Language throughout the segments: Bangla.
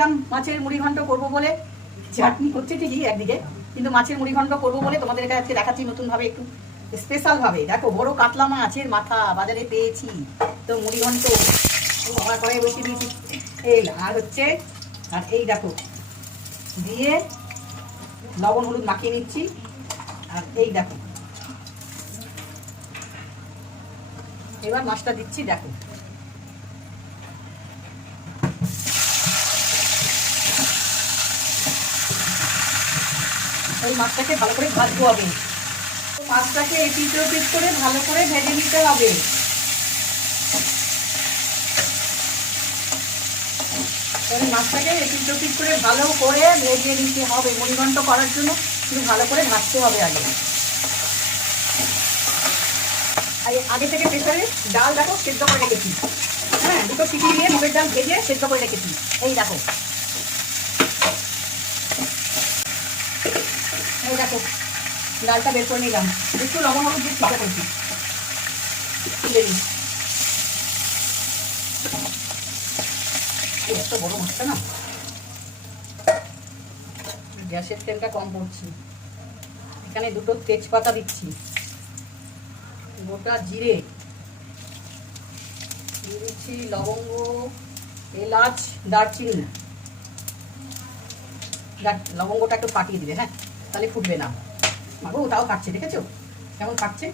এলাম মাছের মুড়ি ঘন্ট করবো বলে। চাটনি হচ্ছে ঠিকই একদিকে, কিন্তু মাছের মুড়ি ঘন্ট করবো বলে তোমাদের কাছে দেখাচ্ছি নতুনভাবে, একটু স্পেশাল ভাবে। দেখো বড় কাতলা মাছের মাথা বাজারে পেয়েছি, তো মুড়ি ঘন্ট আমার করে বসিয়ে দিয়েছি। এই আর হচ্ছে, আর এই দেখো দিয়ে লবণ হলুদ মাখিয়ে নিচ্ছি। আর এই দেখো এবার মাছটা দিচ্ছি। দেখো ওই মাছটাকে ভালো করে ভাজতে হবে, মাছটাকে এপিট ওপিট করে ভালো করে ভেজে নিতে হবে। মাছটাকে এপিট ওপিট করে ভালো করে ভেজে নিতে হবে। মুড়ি ঘন্ট করার জন্য একটু ভালো করে ভাজতে হবে আগে। আগে থেকে প্রেসারে ডাল দেখো সেদ্ধ করে রেখেছি, হ্যাঁ, দুটো সিটি দিয়ে মুগের ডাল ভেজে সেদ্ধ করে রেখেছি। এই দেখো, এই দেখো ডালটা বের করে নিলাম, একটু লবণ হলুদ দিয়ে সিদ্ধ করেছি। এত বড় মাছটা না, গ্যাসের তেলটা কম পড়ছি। এখানে দুটো তেজপাতা দিচ্ছি, গোটা জিরে দিয়ে দিচ্ছি, লবঙ্গ, এলাচ, দারচিনি। লবঙ্গটা একটু ফাটিয়ে দিবে, হ্যাঁ, তাহলে ফুটবে না। মাগো তাও কাটছে, দেখেছো কেমন কাটছে?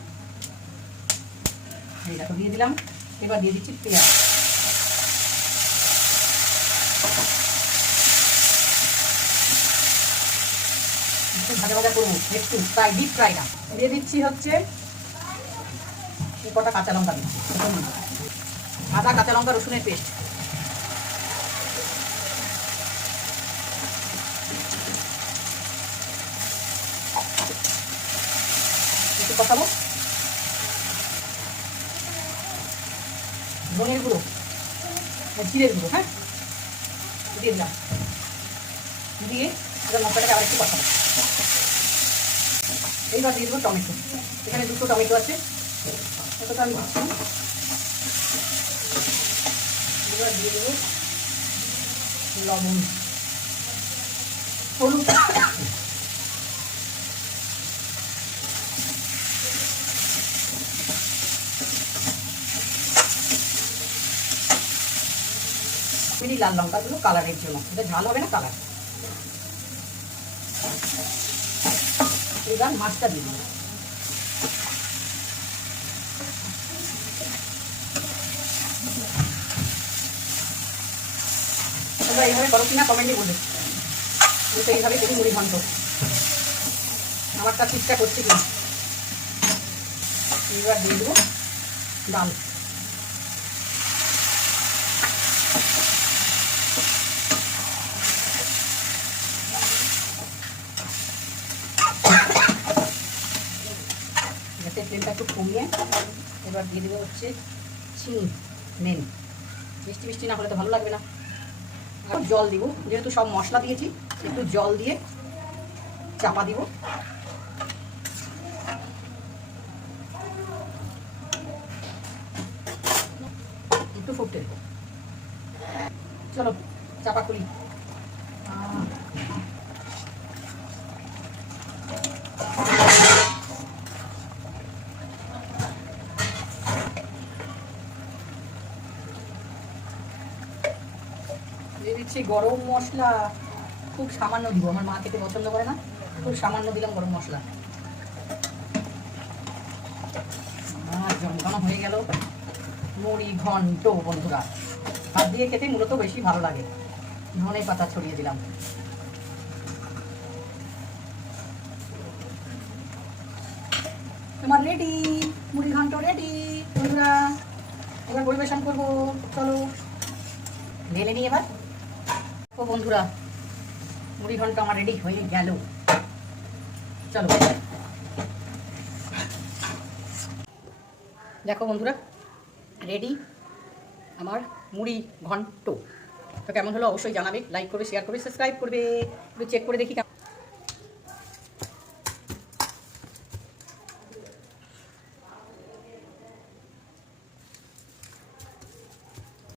এই দেখো দিয়ে দিলাম। এবার দিয়ে দিচ্ছি পেঁয়াজ। ভাজা ভাজা করবো একটু, ফ্রাই, ডিপ ফ্রাই না। দিয়ে দিচ্ছি হচ্ছে কটা কাঁচা লঙ্কা দিচ্ছি, আদা কাঁচা লঙ্কা রসুনের পেস্ট। একটু কষাবো। ধনের গুঁড়ো, জিরের গুঁড়ো, হ্যাঁ, দিয়ে দিলাম। দিয়ে এবার মশলাটাকে আবার একটু কষাবো। এইবার দিয়ে দেবো টমেটো। এখানে দুটো টমেটো আছে, এতটা আমি দিচ্ছি। এবার দিয়ে দেবো লবণ, হলুদ, লাল লঙ্কাগুলো কালারের জন্য, এটা ঝাল হবে না, কালার। এবার মাছটা দিয়ে দেবো। তোমরা এইভাবে করো কিনা কমেন্টে বলবে, তো এইভাবে করি মুড়ি ঘন্ট। আমারটা চেষ্টা করছি কিনা। এবার দিয়ে দেবো ডাল। গ্যাসের ফ্লেমটা একটু কমিয়ে এবার দিয়ে দেবো হচ্ছে চিনি। মেন মিষ্টি মিষ্টি না হলে তো ভালো লাগবে না। আর জল দিব, যেহেতু সব মশলা দিয়েছি একটু জল দিয়ে চাপা দিব। একটু ফুটতে দেবো। চলো চাপা খুলি। দিয়ে দিচ্ছি গরম মশলা, খুব সামান্য দিব, আমার মা খেতে পছন্দ করে না, খুব সামান্য দিলাম গরম মশলা। জমকানো হয়ে গেল মুড়ি ঘন্ট বন্ধুরা। ভাত দিয়ে খেতে মূলত বেশি ভালো লাগে। ধনে পাতা ছড়িয়ে দিলাম। তোমার রেডি, মুড়ি ঘন্ট রেডি বন্ধুরা। এবার পরিবেশন করবো, চলো ঢেলে নিই এবার। ও বন্ধুরা, মুড়ি ঘন্ট আমার রেডি হয়ে গেল, চলো। দেখো বন্ধুরা, রেডি আমার মুড়ি ঘন্ট। তো কেমন হলো অবশ্যই জানাবে, লাইক করবে, শেয়ার করবে, সাবস্ক্রাইব করবে, একটু চেক করে দেখি।